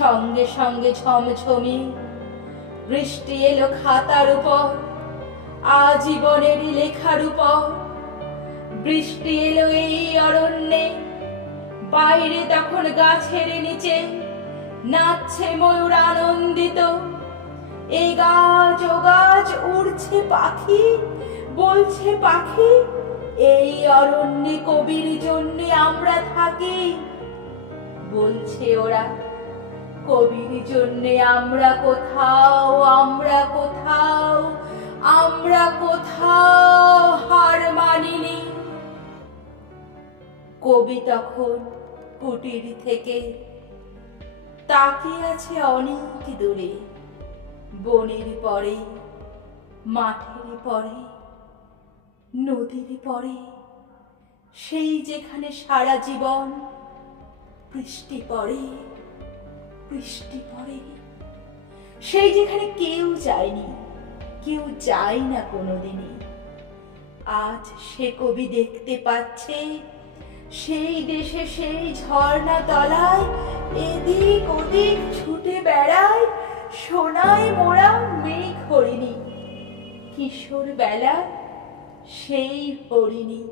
সঙ্গে সঙ্গে ঝমঝমি বৃষ্টি এলো খাতার উপর, আজীবনেরই লেখার উপর। বৃষ্টি এলো এই অরণ্যে, বাইরে তখন গাছের নিচে নাচছে ময়ূর আনন্দিত। এই গাছ ও গাছ উড়ছে পাখি, বলছে পাখি এই অরণ্যে কবির জন্যে আমরা থাকি। বলছে ওরা কবির জন্যে আমরা কোথাও, আমরা কোথাও, আমরা কোথাও হার মানিনি। কবি তখন কুটির থেকে তাকিয়ে আছে অনেক দূরে, বনের পরে, মাঠের পরে, নদীর পরে, সেই যেখানে সারা জীবন বৃষ্টি পড়ে, বৃষ্টি পড়ে। সেই যেখানে কেউ যায়নি, কেউ যায় না কোনোদিনই। আজ সে কবি দেখতে পাচ্ছে সেই দেশে সেই ঝর্ণা তলায় এদিক ওদিক ছুটে বেড়ায় সোনায় মোড়া মেঘ হরিণী, কিশোর বেলা সেই হরিণী।